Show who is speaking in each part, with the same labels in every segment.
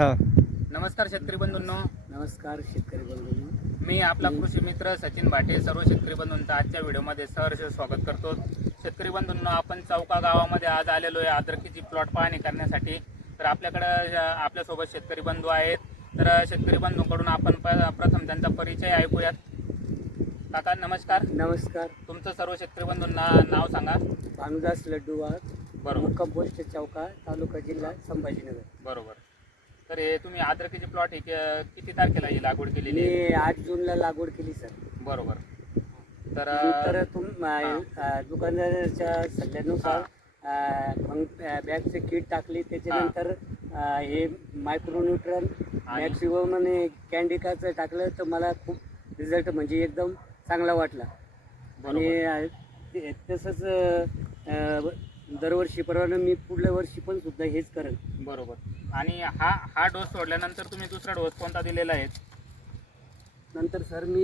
Speaker 1: हा
Speaker 2: नमस्कार शेतकरी बंधूंनो.
Speaker 3: नमस्कार शेतकरी बंधूंनो.
Speaker 2: मी आपला कृषी मित्र सचिन भाटे. सर्व शेतकरी बंधूंचं आजच्या व्हिडिओमध्ये सहर्ष स्वागत करतो. शेतकरी बंधूंनो आपण चौका गावामध्ये आज आलेलो आहे. अद्रकीची प्लॉट पाहणी करण्यासाठी. तर आपल्याकडं आपल्यासोबत शेतकरी बंधू आहेत. तर शेतकरी बंधूंकडून आपण प- प्रथम त्यांचा परिचय ऐकूयात. काका नमस्कार.
Speaker 3: नमस्कार.
Speaker 2: तुमचं सर्व शेतकरी बंधूंना नाव सांगा.
Speaker 3: भानुदास लड्डूवार
Speaker 2: बरोबर.
Speaker 3: मुक्काम पोस्ट चौका तालुका जिल्हा संभाजीनगर.
Speaker 2: बरोबर. तर हे तुम्ही अद्रकीची प्लॉट ही क- किती तारखेला ही लागवड केलेली आहे?
Speaker 3: मी आठ जूनला लागवड केली सर.
Speaker 2: बरोबर. तर अ,
Speaker 3: नंतर तुम अं, दुकानदाराच्या सल्ल्यानुसार अं, मग बॅगचे किट टाकली त्याच्यानंतर अं, हे मायक्रोन्यूट्रन
Speaker 2: आणि-
Speaker 3: मॅक्सिमम आणि कॅन्डिकाचं टाकलं तर मला खूप रिझल्ट म्हणजे एकदम चांगला वाटला. आणि
Speaker 2: बरोबर.
Speaker 3: अं, ते- तसंच अं, दरवर्षीप्रमाणे मी पुढल्या वर्षी पण सुद्धा हेच करेन.
Speaker 2: बरोबर. आणि हा हा डोस सोडल्यानंतर तुम्ही दुसरा डोस कोणता दिलेला आहे?
Speaker 3: नंतर सर मी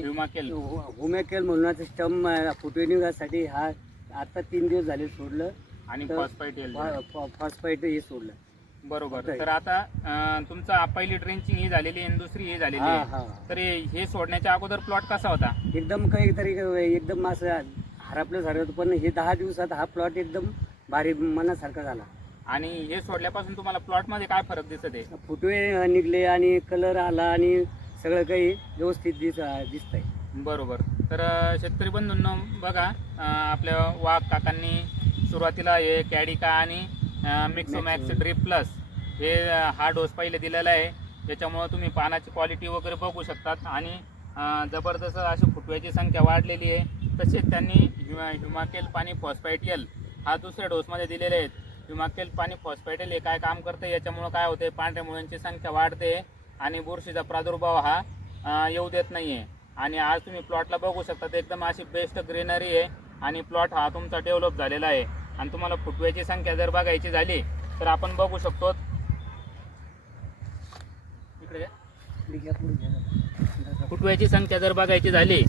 Speaker 2: ह्युमाकेल
Speaker 3: होमेकेल म्हणून स्टम फुटवेनिंगासाठी हा आता तीन दिवस झाले सोडलं.
Speaker 2: आणि
Speaker 3: तर-
Speaker 2: फॉस्फाईट एल
Speaker 3: फॉस्फाईट हे सोडलं.
Speaker 2: बरोबर. तर आता अं, तुमचा पहिली ड्रेंचिंग ही झालेली आहे आणि दुसरी ही झालेली
Speaker 3: हा
Speaker 2: आहे.
Speaker 3: हा.
Speaker 2: तर हे हे सोडण्याच्या अगोदर प्लॉट कसा होता?
Speaker 3: एकदम काहीतरी एकदम असं हरपल्यासारखं होतं पण हे दहा दिवसात हा प्लॉट एकदम भारी मनासारखा झाला.
Speaker 2: आणि हे सोडल्यापासून तुम्हाला प्लॉटमध्ये काय फरक दिसत आहे?
Speaker 3: फुटवे निघले आणि कलर आला आणि सगळं काही व्यवस्थित दिस दिसतंय.
Speaker 2: बरोबर. तर शेतकरी बंधूंनो बघा आपल्या वाघ काकांनी सुरुवातीला हे कॅडिका आणि मिक्सोमॅक्स. ड्रिप प्लस हे हा डोस पहिले दिलेला आहे. त्याच्यामुळं तुम्ही पानाची क्वालिटी वगैरे बघू शकतात आणि जबरदस्त अशी फुटव्याची संख्या वाढलेली आहे. तसेच त्यांनी ह्युमाकेल पाणी फॉस्फायटियल हा दुसऱ्या डोसमध्ये दिलेले आहेत. विमागतील पाणी फॉस्फेटेल हे काय काम करते? याच्यामुळं काय होते? पांढऱ्या मुळ्यांची संख्या वाढते आणि बुरशीचा प्रादुर्भाव हा येऊ देत नाही आहे आणि आज तुम्ही प्लॉटला बघू शकता तर एकदम अशी बेस्ट ग्रीनरी आहे आणि प्लॉट हा तुमचा डेव्हलप झालेला आहे. आणि तुम्हाला फुटव्याची संख्या जर बघायची झाली तर आपण बघू शकतो. इकडे फुटव्याची संख्या जर बघायची झाली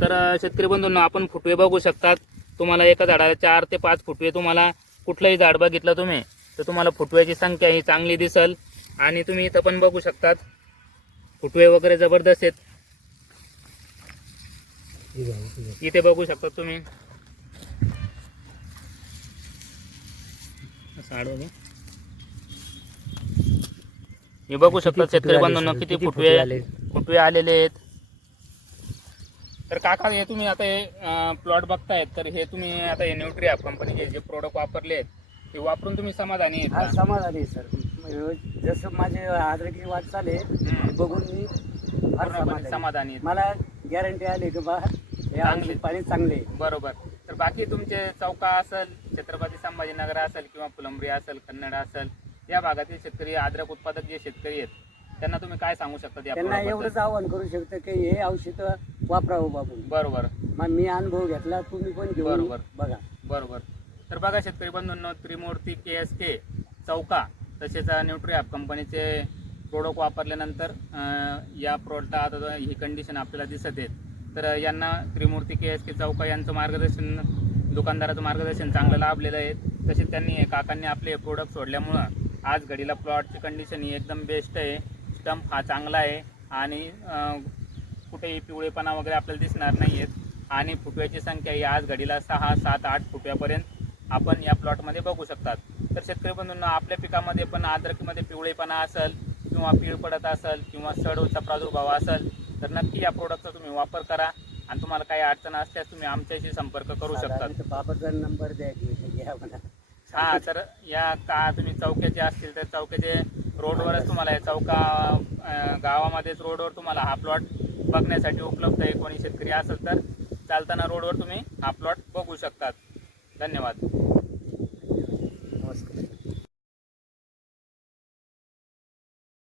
Speaker 2: तर शेतकरी बंधूंना आपण फुटवे बघू शकतात. तुम्हाला एका झाडाला चार ते पाच फुटवे तुम्हाला कुठलंही झाड बघितलं तुम्ही तर तुम्हाला फुटव्याची संख्या ही चांगली दिसल आणि तुम्ही इथं पण बघू शकतात फुटवे वगैरे जबरदस्त आहेत इथे बघू शकता तुम्ही. हे बघू शकता
Speaker 3: किती
Speaker 2: शेतकरी
Speaker 3: सर?
Speaker 2: किती फुटवे?
Speaker 3: फुटवे
Speaker 2: आलेले आहेत तर काका हे तुम्ही आता हे प्लॉट बघतायत तर हे तुम्ही आता हे न्यूट्री ॲप कंपनीचे जे प्रोडक्ट वापरले आहेत ते वापरून तुम्ही समाधानी आहेत
Speaker 3: हा
Speaker 2: का?
Speaker 3: समाधानी आहे सर जसं माझे आदरकी वाटचाल आहे
Speaker 2: हम्म.
Speaker 3: बघून मी फार
Speaker 2: पूर्णपणे
Speaker 3: समाधानी आहे.
Speaker 2: समाधानी आहेत
Speaker 3: मला गॅरंटी आली की बा हे
Speaker 2: चांगले.
Speaker 3: औषध पाणी चांगले आहे.
Speaker 2: बरोबर तर बाकी तुमचे चौका असेल छत्रपती संभाजीनगर असेल किंवा फुलंब्री असेल कन्नड असेल या भागातील शेतकरी अद्रक उत्पादक जे शेतकरी आहेत त्यांना तुम्ही काय सांगू शकता
Speaker 3: त्यांना? एवढंच आव्हान करू शकतं की हे औषध वापरावं बाबू.
Speaker 2: बरोबर.
Speaker 3: मग मी अनुभव घेतला तुम्ही पण घेऊन
Speaker 2: बरोबर.
Speaker 3: बघा.
Speaker 2: बरोबर. तर बघा शेतकरी बंधूंनो त्रिमूर्ती के एस के चौका तसेच न्यूट्री ॲप कंपनीचे प्रोडक्ट वापरल्यानंतर अं, या प्रोडक्टला आता ही कंडिशन आपल्याला दिसत आहेत. तर यांना त्रिमूर्ती के एस के चौका यांचं मार्गदर्शन दुकानदाराचं मार्गदर्शन चांगलं लाभलेलं आहे. तसेच त्यांनी काकांनी आपले प्रोडक्ट सोडल्यामुळं आज घडीला प्लॉटची कंडिशन ही एकदम बेस्ट आहे. स्टंप हा चांगला आहे आणि कुठेही पिवळेपणा वगैरे आपल्याला दिसणार नाही आहेत आणि फुटव्याची संख्या ही आज घडीला सहा सात आठ फुटव्यापर्यंत आपण या प्लॉटमध्ये बघू शकतात. तर शेतकरी बंधूंना आपल्या पिकामध्ये पण अद्रकीमध्ये पिवळेपणा असेल किंवा पीळ पडत असेल किंवा सडचा प्रादुर्भाव असेल तर नक्की या प्रोडक्टचा तुम्ही वापर करा आणि तुम्हाला काही अडचण असल्यास तुम्ही आमच्याशी संपर्क करू
Speaker 3: साधारण बाबाचा नंबर द्या
Speaker 2: हा तर या का तुम्ही चौक्याचे असतील तर चौक्याचे रोडवरच तुम्हाला आहे चौका गावामध्येच रोडवर तुम्हाला हा प्लॉट बघण्यासाठी उपलब्ध आहे. कोणी शेतकरी असेल तर चालताना रोडवर तुम्ही हा प्लॉट बघू शकतात. धन्यवाद.